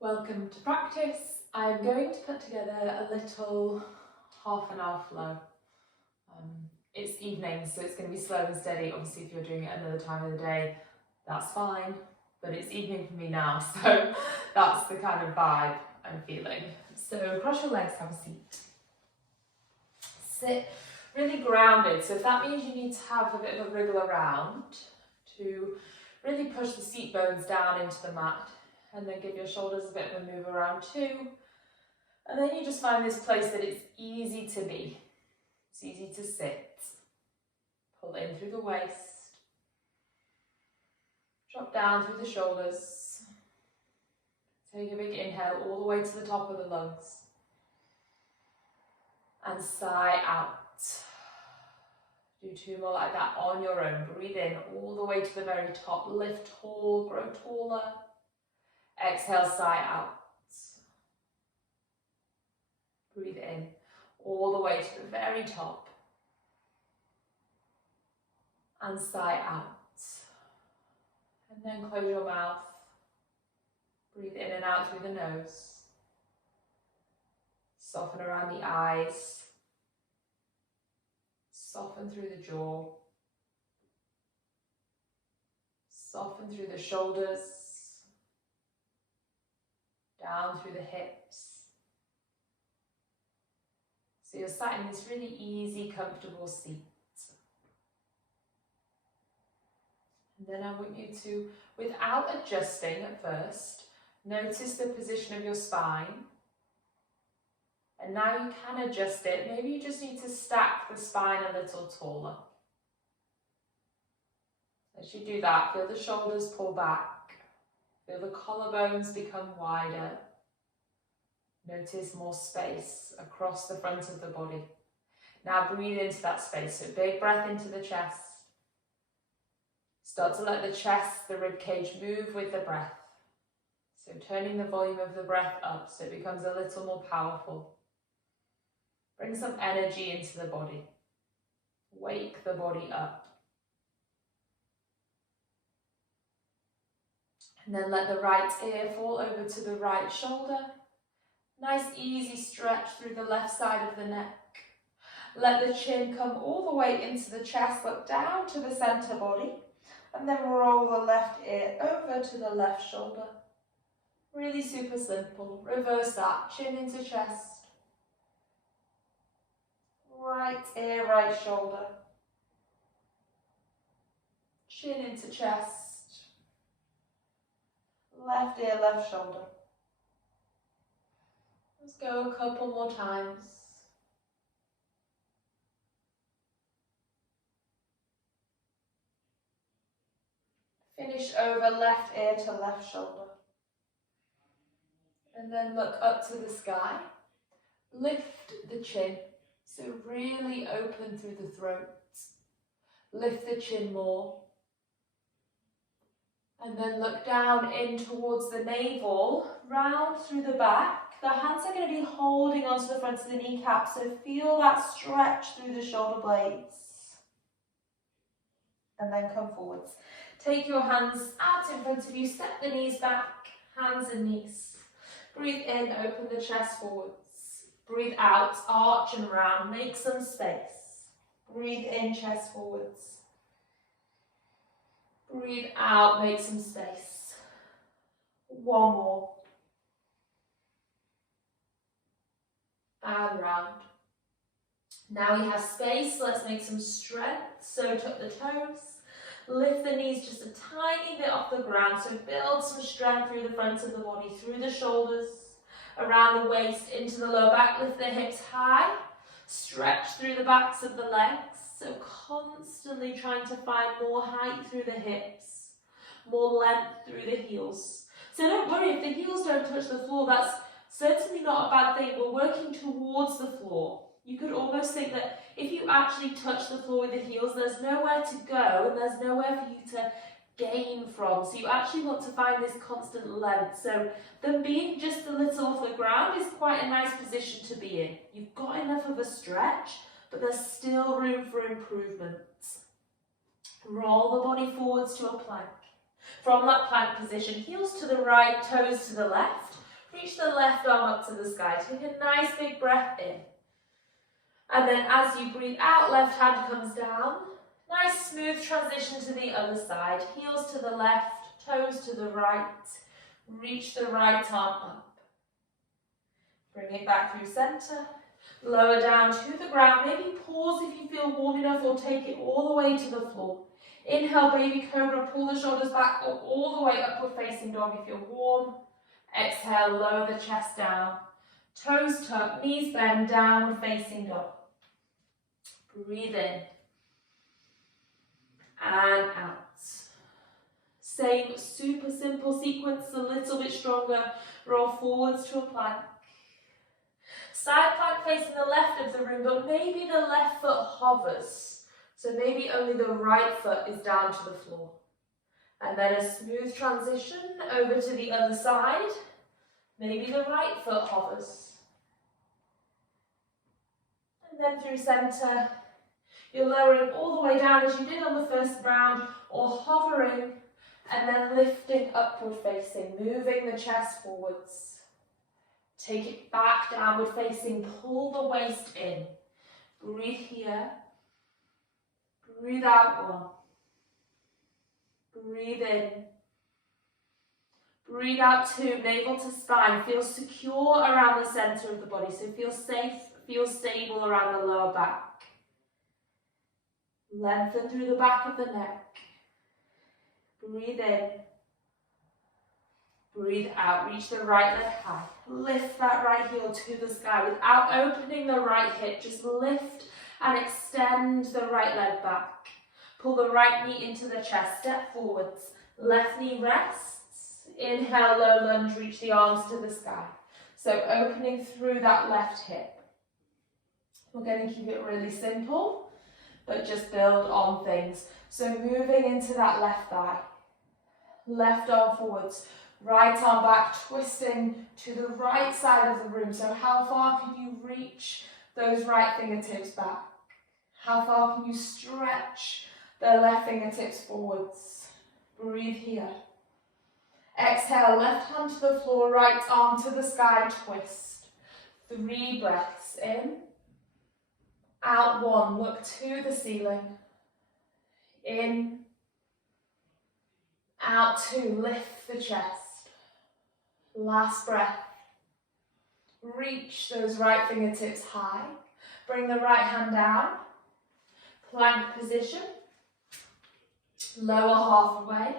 Welcome to practice. I'm going to put together a little half an hour flow. It's evening, so it's going to be slow and steady. Obviously, if you're doing it another time of the day, that's fine, but it's evening for me now, so that's the kind of vibe I'm feeling. So cross your legs, have a seat. Sit really grounded, so if that means you need to have a bit of a wriggle around to really push the seat bones down into the mat, and then give your shoulders a bit of a move around too. And then you just find this place that it's easy to be. It's easy to sit. Pull in through the waist. Drop down through the shoulders. Take a big inhale all the way to the top of the lungs. And sigh out. Do two more like that on your own. Breathe in all the way to the very top. Lift tall, grow taller. Exhale, sigh out. Breathe in all the way to the very top. And sigh out. And then close your mouth. Breathe in and out through the nose. Soften around the eyes. Soften through the jaw. Soften through the shoulders. Down through the hips. So you're sat in this really easy, comfortable seat. And then I want you to, without adjusting at first, notice the position of your spine. And now you can adjust it. Maybe you just need to stack the spine a little taller. As you do that, feel the shoulders pull back. Feel the collarbones become wider. Notice more space across the front of the body. Now breathe into that space. So big breath into the chest. Start to let the chest, the rib cage move with the breath. So turning the volume of the breath up so it becomes a little more powerful. Bring some energy into the body. Wake the body up. And then let the right ear fall over to the right shoulder. Nice easy stretch through the left side of the neck. Let the chin come all the way into the chest, look down to the center body. And then roll the left ear over to the left shoulder. Really super simple. Reverse that, chin into chest. Right ear, right shoulder. Chin into chest. Left ear, left shoulder. Let's go a couple more times. Finish over left ear to left shoulder. And then look up to the sky. Lift the chin. So really open through the throat. Lift the chin more. And then look down in towards the navel, round through the back. The hands are going to be holding onto the front of the kneecap, so feel that stretch through the shoulder blades. And then come forwards. Take your hands out in front of you, step the knees back, hands and knees. Breathe in, open the chest forwards. Breathe out, arch and round, make some space. Breathe in, chest forwards. Breathe out, make some space. One more. And round. Now we have space, let's make some strength. So tuck the toes. Lift the knees just a tiny bit off the ground. So build some strength through the front of the body, through the shoulders, around the waist, into the lower back. Lift the hips high. Stretch through the backs of the legs. So constantly trying to find more height through the hips, more length through the heels. So don't worry if the heels don't touch the floor, that's certainly not a bad thing. We're working towards the floor. You could almost think that if you actually touch the floor with the heels, there's nowhere to go and there's nowhere for you to gain from. So you actually want to find this constant length. So them being just a little off the ground is quite a nice position to be in. You've got enough of a stretch, but there's still room for improvement. Roll the body forwards to a plank. From that plank position, heels to the right, toes to the left. reach the left arm up to the sky. Take a nice big breath in. And then as you breathe out, left hand comes down. Nice smooth transition to the other side. Heels to the left, toes to the right. Reach the right arm up. Bring it back through center. Lower down to the ground. Maybe pause if you feel warm enough, or take it all the way to the floor. Inhale, baby cobra, pull the shoulders back, or all the way upward facing dog if you're warm. Exhale, lower the chest down. Toes tuck, knees bend, downward facing dog. Breathe in. And out. Same super simple sequence, a little bit stronger. Roll forwards to a plank. Side plank facing the left of the room, but maybe the left foot hovers. So maybe only the right foot is down to the floor. And then a smooth transition over to the other side. Maybe the right foot hovers. And then through center, you're lowering all the way down as you did on the first round, or hovering and then lifting upward facing, moving the chest forwards. Take it back, downward facing, pull the waist in. Breathe here. Breathe out one. Breathe in. Breathe out two, navel to spine. Feel secure around the center of the body, so feel safe, feel stable around the lower back. Lengthen through the back of the neck. Breathe in. Breathe out. Reach the right leg high. Lift that right heel to the sky without opening the right hip. Just lift and extend the right leg back. Pull the right knee into the chest. Step forwards. Left knee rests. Inhale, low lunge. Reach the arms to the sky. So opening through that left hip. We're going to keep it really simple, but just build on things. So moving into that left thigh. Left arm forwards. Right arm back, twisting to the right side of the room. So how far can you reach those right fingertips back? How far can you stretch the left fingertips forwards? Breathe here. Exhale, left hand to the floor, right arm to the sky, twist. 3 breaths in. Out 1, look to the ceiling. In. Out 2, lift the chest. Last breath. Reach those right fingertips high. Bring the right hand down. Plank position. Lower halfway.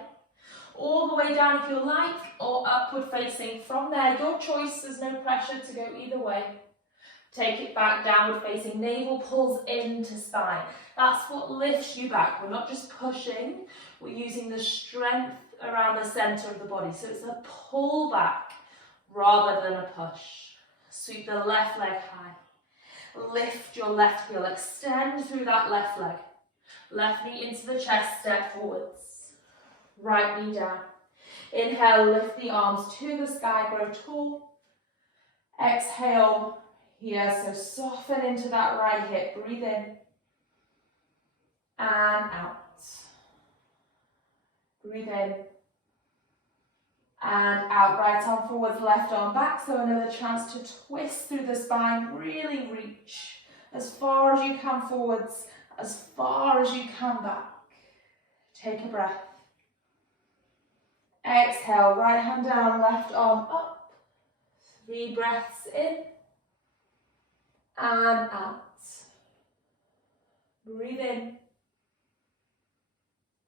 All the way down if you like, or upward facing. From there, your choice, there's no pressure to go either way. Take it back, downward facing. Navel pulls into spine. That's what lifts you back. We're not just pushing, we're using the strength around the center of the body. So it's a pull back rather than a push. Sweep the left leg high. Lift your left heel. Extend through that left leg. Left knee into the chest, step forwards. Right knee down. Inhale, lift the arms to the sky, grow tall. Exhale here, so soften into that right hip. Breathe in. And out. Breathe in. And out. Right arm forwards, left arm back. So another chance to twist through the spine. Really reach as far as you can forwards, as far as you can back. Take a breath. Exhale, right hand down, left arm up. 3 breaths in. And out. Breathe in.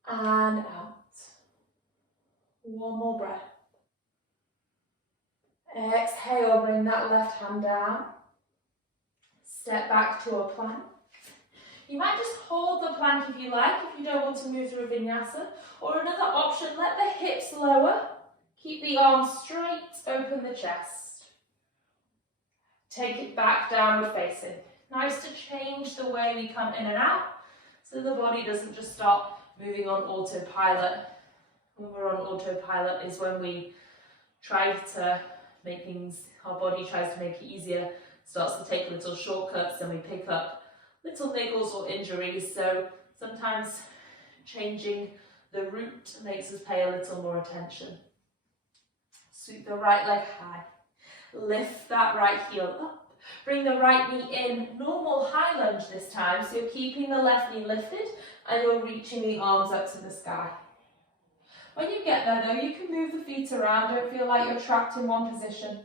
And out. 1 more breath. Exhale, bring that left hand down. Step back to a plank. You might just hold the plank if you like, if you don't want to move through a vinyasa. Or another option, let the hips lower. Keep the arms straight, open the chest. Take it back, downward facing. Nice to change the way we come in and out, so the body doesn't just start moving on autopilot. When we're on autopilot is when we try to make things, our body tries to make it easier, starts to take little shortcuts, and we pick up little niggles or injuries. So sometimes changing the route makes us pay a little more attention. Sweep the right leg high. Lift that right heel up. Bring the right knee in, normal high lunge this time, so you're keeping the left knee lifted and you're reaching the arms up to the sky. When you get there though, you can move the feet around, don't feel like you're trapped in one position.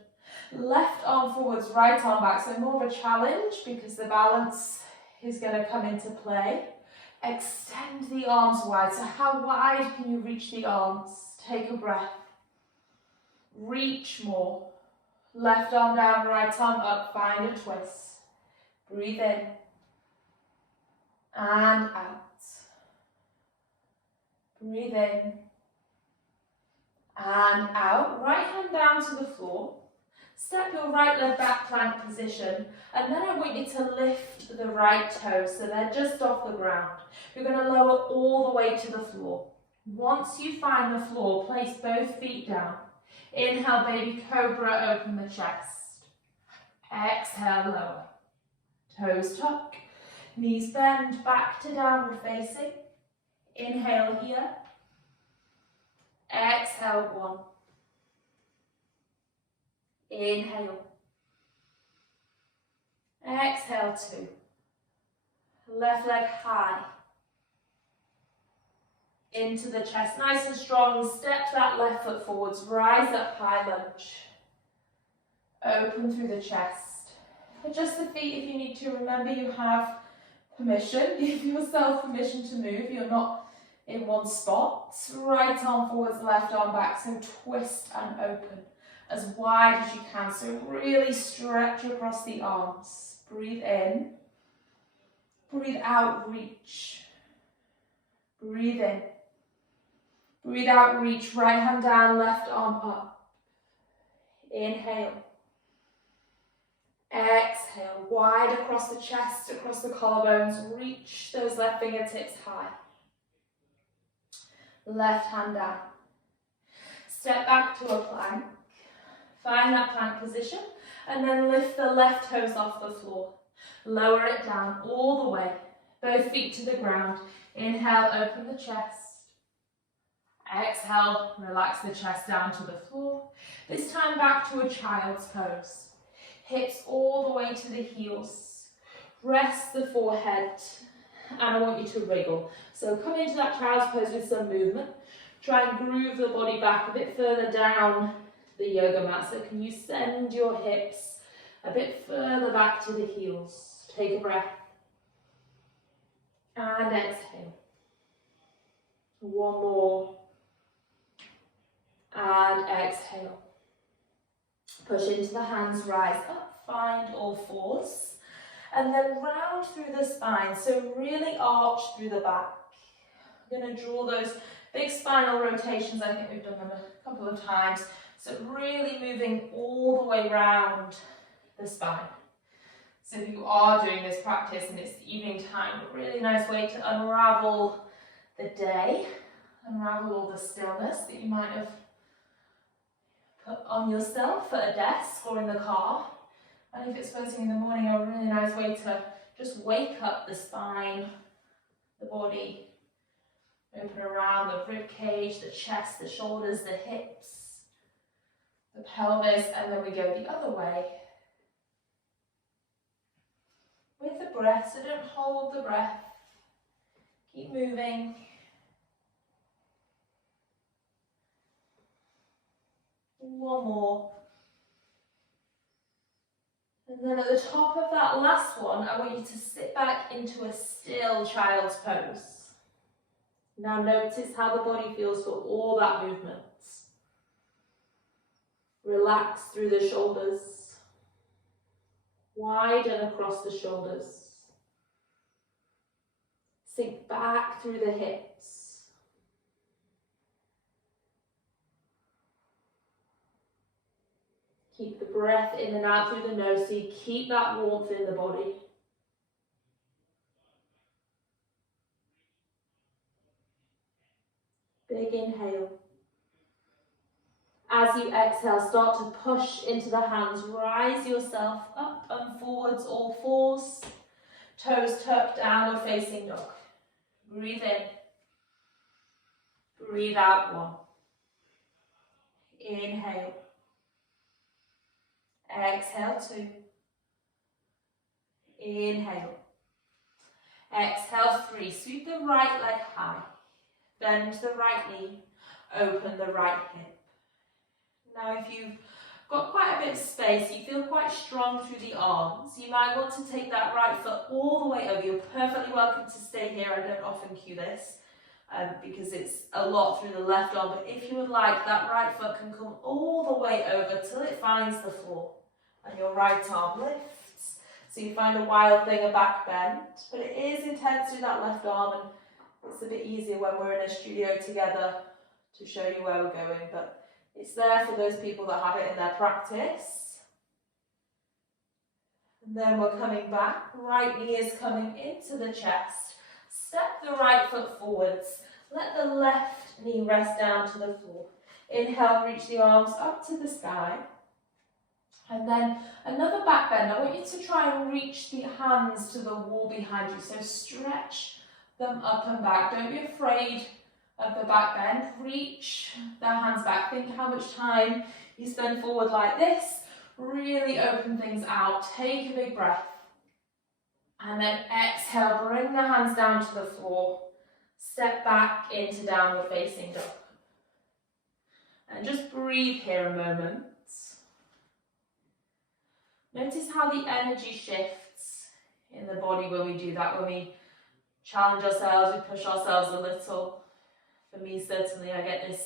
Left arm forwards, right arm back, so more of a challenge because the balance is going to come into play. Extend the arms wide, so how wide can you reach the arms? Take a breath. Reach more. Left arm down, right arm up, find a twist. Breathe in and out. Breathe in and out. Right hand down to the floor. Step your right leg back, plank position, and then I want you to lift the right toes so they're just off the ground. You're going to lower all the way to the floor. Once you find the floor, place both feet down. Inhale, baby cobra, open the chest. Exhale, lower. Toes tuck, knees bend, back to downward facing. Inhale here. Exhale, one. Inhale. Exhale, two. Left leg high. Into the chest, nice and strong. Step that left foot forwards, rise up, high lunge. Open through the chest. Adjust the feet if you need to. Remember, you have permission. Give yourself permission to move. You're not in one spot. Right arm forwards, left arm back. So twist and open as wide as you can. So really stretch across the arms. Breathe in. Breathe out, reach. Breathe in. Breathe out, reach. Right hand down, left arm up. Inhale. Exhale, wide across the chest, across the collarbones. Reach those left fingertips high. Left hand down. Step back to a plank. Find that plank position and then lift the left toes off the floor. Lower it down all the way. Both feet to the ground. Inhale, open the chest. Exhale, relax the chest down to the floor. This time back to a child's pose. Hips all the way to the heels. Rest the forehead and I want you to wriggle. So come into that child's pose with some movement. Try and groove the body back a bit further down the yoga mat. So can you send your hips a bit further back to the heels? Take a breath. And exhale. One more. And exhale. Push into the hands, rise up, find all fours. And then round through the spine, so really arch through the back. I'm going to draw those big spinal rotations. I think we've done them a couple of times. So really moving all the way round the spine. So if you are doing this practice and it's the evening time, a really nice way to unravel the day, unravel all the stillness that you might have put on yourself at a desk or in the car. And if it's first thing in the morning, a really nice way to just wake up the spine, the body, open around the rib cage, the chest, the shoulders, the hips, the pelvis, and then we go the other way. With the breath, so don't hold the breath. Keep moving. One more. And then at the top of that last one, I want you to sit back into a still child's pose. Now notice how the body feels for all that movement. Relax through the shoulders. Widen across the shoulders. Sink back through the hips. Keep the breath in and out through the nose so you keep that warmth in the body. Big inhale. As you exhale, start to push into the hands. Rise yourself up and forwards, all fours. Toes tucked, downward facing dog. Breathe in. Breathe out, one. Inhale. Exhale, 2. Inhale. Exhale, 3. Sweep the right leg high. Bend the right knee. Open the right hip. Now, if you've got quite a bit of space, you feel quite strong through the arms, you might want to take that right foot all the way over. You're perfectly welcome to stay here. I don't often cue this because it's a lot through the left arm, but if you would like, that right foot can come all the way over till it finds the floor and your right arm lifts. So you find a wild thing, a back bend, but it is intense through that left arm, and it's a bit easier when we're in a studio together to show you where we're going, but it's there for those people that have it in their practice. And then we're coming back. Right knee is coming into the chest. Step the right foot forwards. Let the left knee rest down to the floor. Inhale, reach the arms up to the sky. And then another back bend. I want you to try and reach the hands to the wall behind you. So stretch them up and back. Don't be afraid of the back bend. Reach the hands back. Think how much time you spend forward like this. Really open things out. Take a big breath. And then exhale, bring the hands down to the floor. Step back into downward facing dog. And just breathe here a moment. Notice how the energy shifts in the body when we do that, when we challenge ourselves, we push ourselves a little. For me, certainly, I get this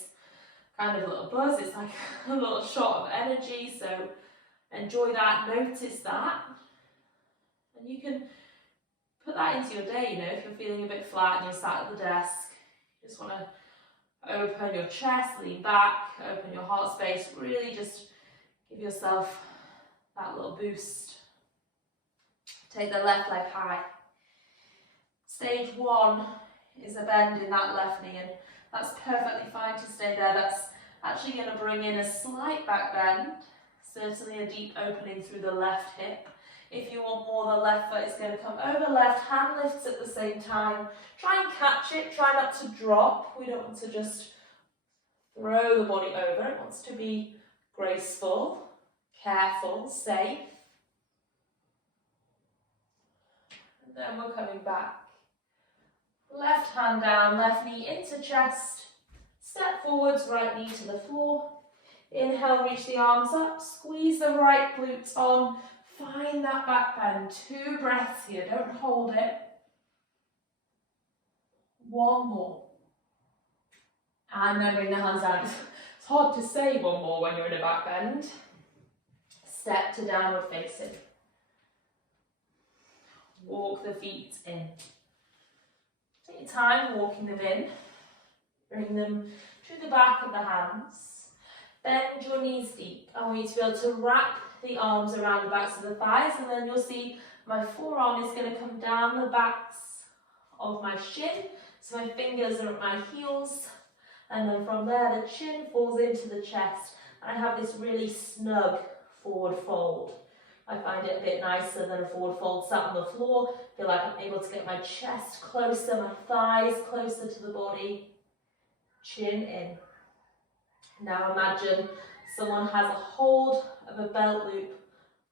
kind of little buzz. It's like a little shot of energy, so enjoy that, notice that. And you can put that into your day, you know, if you're feeling a bit flat and you're sat at the desk, you just want to open your chest, lean back, open your heart space, really just give yourself that little boost. Take the left leg high. Stage 1 is a bend in that left knee, and that's perfectly fine to stay there. That's actually going to bring in a slight back bend, certainly a deep opening through the left hip. If you want more, the left foot is going to come over, left hand lifts at the same time. Try and catch it, try not to drop. We don't want to just throw the body over. It wants to be graceful, careful, safe. And then we're coming back. Left hand down, left knee into chest. Step forwards, right knee to the floor. Inhale, reach the arms up. Squeeze the right glutes on. Find that back bend. 2 breaths here, don't hold it. 1 more. And then bring the hands down. It's hard to say 1 more when you're in a back bend. Step to downward facing. Walk the feet in. Take your time walking them in. Bring them to the back of the hands. Bend your knees deep. I want you to be able to wrap the arms around the backs of the thighs, and then you'll see my forearm is going to come down the backs of my shin. So my fingers are at my heels, and then from there the chin falls into the chest. And I have this really snug forward fold. I find it a bit nicer than a forward fold sat on the floor. I feel like I'm able to get my chest closer, my thighs closer to the body. Chin in. Now imagine someone has a hold of a belt loop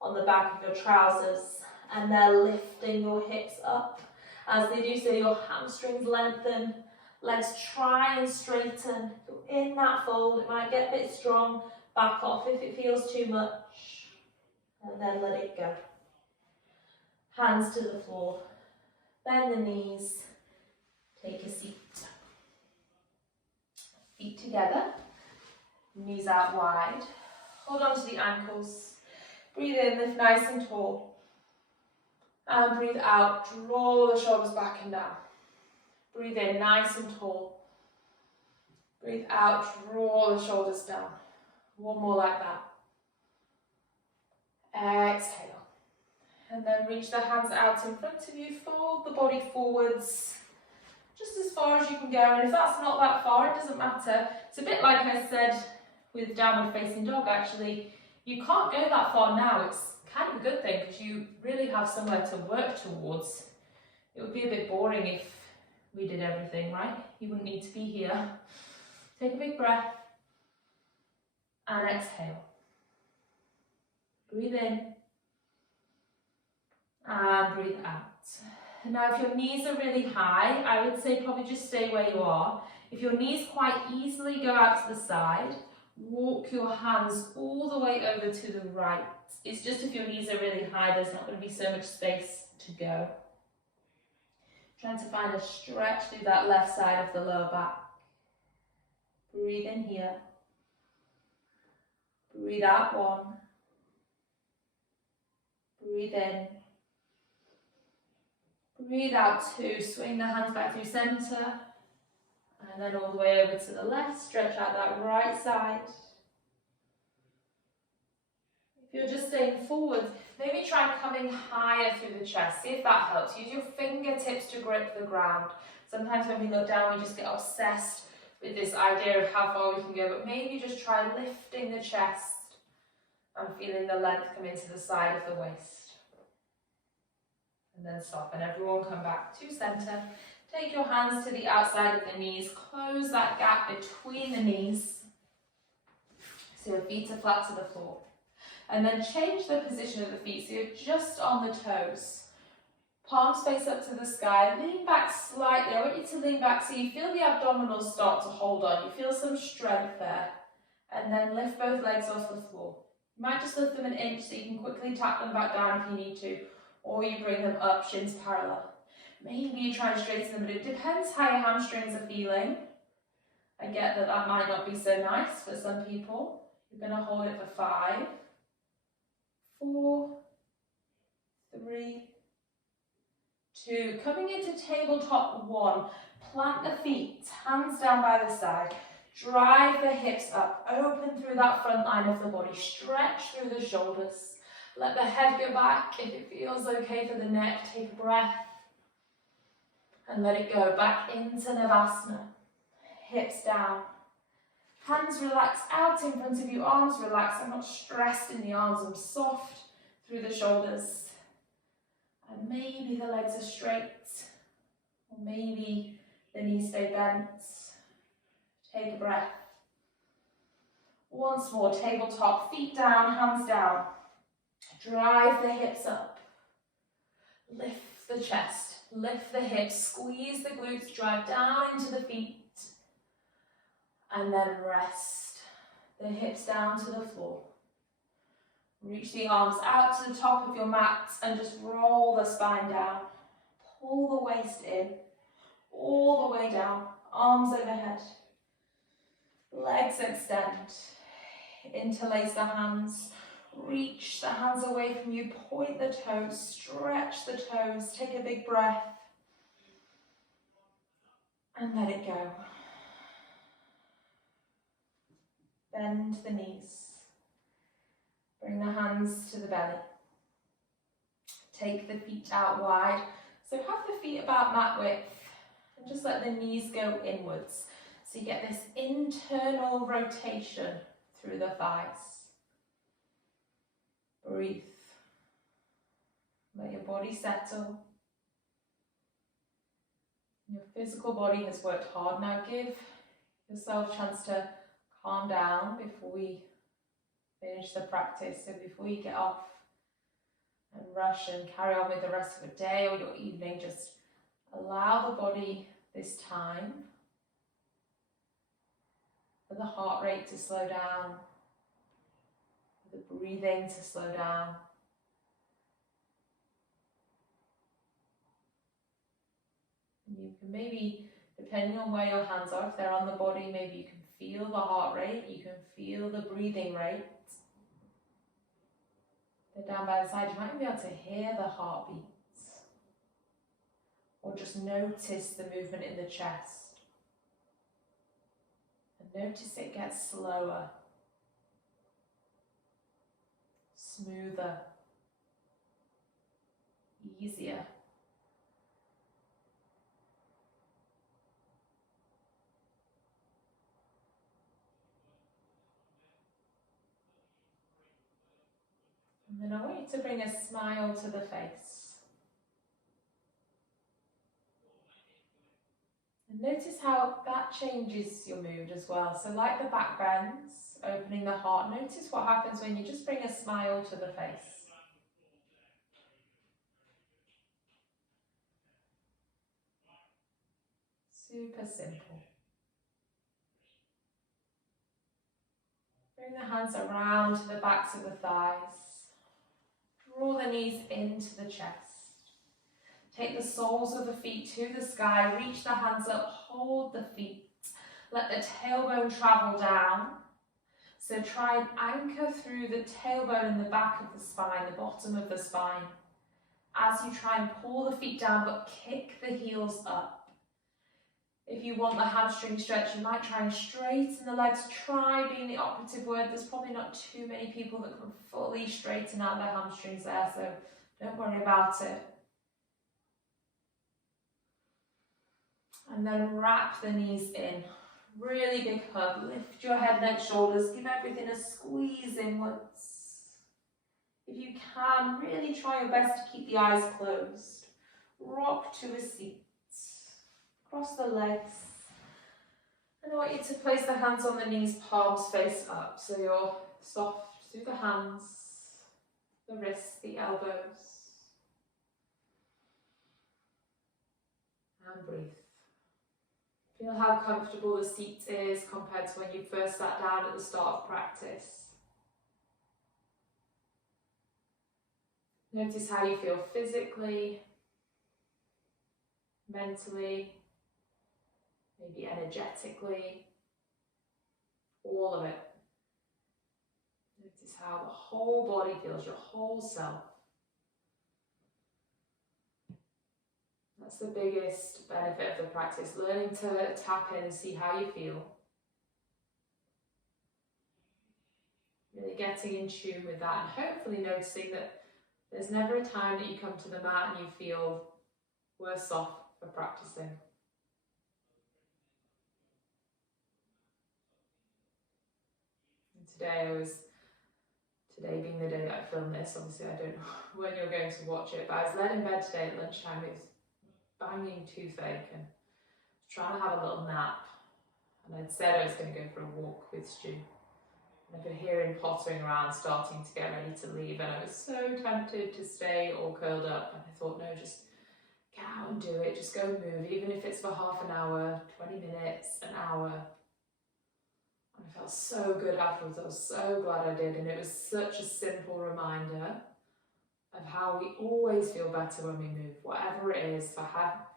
on the back of your trousers, and they're lifting your hips up. As they do so, your hamstrings lengthen, legs try and straighten. You're in that fold. It might get a bit strong. Back off if it feels too much, and then let it go. Hands to the floor. Bend the knees. Take a seat. Feet together. Knees out wide. Hold on to the ankles. Breathe in, lift nice and tall. And breathe out, draw the shoulders back and down. Breathe in, nice and tall. Breathe out, draw the shoulders down. 1 more like that. Exhale. And then reach the hands out in front of you. Fold the body forwards, just as far as you can go. And if that's not that far, it doesn't matter. It's a bit like I said with downward facing dog, actually. You can't go that far now. It's kind of a good thing because you really have somewhere to work towards. It would be a bit boring if we did everything, right? You wouldn't need to be here. Take a big breath and exhale. Breathe in. And breathe out. Now, if your knees are really high, I would say probably just stay where you are. If your knees quite easily go out to the side, walk your hands all the way over to the right. It's just if your knees are really high, there's not going to be so much space to go. Trying to find a stretch through that left side of the lower back. Breathe in here. Breathe out 1. Breathe in. Breathe out 2. Swing the hands back through center. And then all the way over to the left. Stretch out that right side. If you're just staying forward, maybe try coming higher through the chest. See if that helps. Use your fingertips to grip the ground. Sometimes when we look down, we just get obsessed with this idea of how far we can go, but maybe just try lifting the chest and feeling the length come into the side of the waist. And then stop, and everyone come back to center. Take your hands to the outside of the knees. Close that gap between the knees so your feet are flat to the floor. And then change the position of the feet so you're just on the toes. Palms face up to the sky. Lean back slightly. I want you to lean back so you feel the abdominals start to hold on. You feel some strength there. And then lift both legs off the floor. You might just lift them an inch so you can quickly tap them back down if you need to. Or you bring them up, shins parallel. Maybe you try and straighten them, but it depends how your hamstrings are feeling. I get that that might not be so nice for some people. You're going to hold it for 5, 4, 3, 2. Coming into tabletop 1. Plant the feet, hands down by the side. Drive the hips up. Open through that front line of the body. Stretch through the shoulders. Let the head go back. If it feels okay for the neck, take a breath. And let it go back into Navasana. Hips down. Hands relax out in front of you. Arms relax. I'm not stressed in the arms. I'm soft through the shoulders. And maybe the legs are straight. Or maybe the knees stay bent. Take a breath. Once more, tabletop, feet down, hands down. Drive the hips up. Lift the chest, lift the hips, squeeze the glutes, drive down into the feet. And then rest the hips down to the floor. Reach the arms out to the top of your mat and just roll the spine down. Pull the waist in, all the way down, arms overhead. Legs extend, interlace the hands, reach the hands away from you, point the toes, stretch the toes, take a big breath, and let it go. Bend the knees, bring the hands to the belly, take the feet out wide, so have the feet about mat width, and just let the knees go inwards. So you get this internal rotation through the thighs. Breathe. Let your body settle. Your physical body has worked hard. Now give yourself a chance to calm down before we finish the practice. So before you get off and rush and carry on with the rest of the day or your evening, just allow the body this time for the heart rate to slow down, for the breathing to slow down. And you can maybe, depending on where your hands are, if they're on the body, maybe you can feel the heart rate, you can feel the breathing rate. They're down by the side, you might be able to hear the heartbeats. Or just notice the movement in the chest. Notice it gets slower, smoother, easier. And then I want you to bring a smile to the face. Notice how that changes your mood as well. So like the back bends, opening the heart, notice what happens when you just bring a smile to the face. Super simple. Bring the hands around to the backs of the thighs. Draw the knees into the chest. Take the soles of the feet to the sky. Reach the hands up. Hold the feet. Let the tailbone travel down. So try and anchor through the tailbone in the back of the spine, the bottom of the spine. As you try and pull the feet down, but kick the heels up. If you want the hamstring stretch, you might try and straighten the legs. Try being the operative word. There's probably not too many people that can fully straighten out their hamstrings there, so don't worry about it. And then wrap the knees in. Really big hug. Lift your head, neck, shoulders. Give everything a squeeze inwards. If you can, really try your best to keep the eyes closed. Rock to a seat. Cross the legs. And I want you to place the hands on the knees, palms face up. So you're soft through the hands, the wrists, the elbows. And breathe. Feel how comfortable the seat is compared to when you first sat down at the start of practice. Notice how you feel physically, mentally, maybe energetically, all of it. Notice how the whole body feels, your whole self. That's the biggest benefit of the practice, learning to tap in and see how you feel. Really getting in tune with that and hopefully noticing that there's never a time that you come to the mat and you feel worse off for practicing. Today being the day that I filmed this, obviously I don't know when you're going to watch it, but I was laid in bed today at lunchtime with banging toothache and trying to have a little nap. And I'd said I was going to go for a walk with Stu. And I could hear him pottering around, starting to get ready to leave, and I was so tempted to stay all curled up. And I thought, no, just get out and do it, just go move, even if it's for half an hour, 20 minutes, an hour. I felt so good afterwards. I was so glad I did, and it was such a simple reminder of how we always feel better when we move, whatever it is, for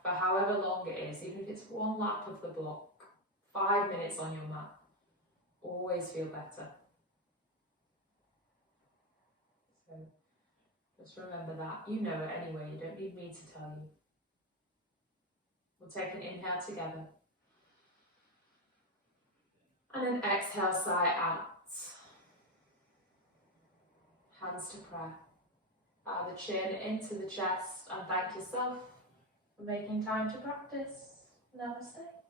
however long it is, even if it's one lap of the block, 5 minutes on your mat, always feel better. So just remember that. You know it anyway, you don't need me to tell you. We'll take an inhale together. And an exhale, sigh out. Hands to prayer. Bow the chin into the chest and thank yourself for making time to practice. Namaste.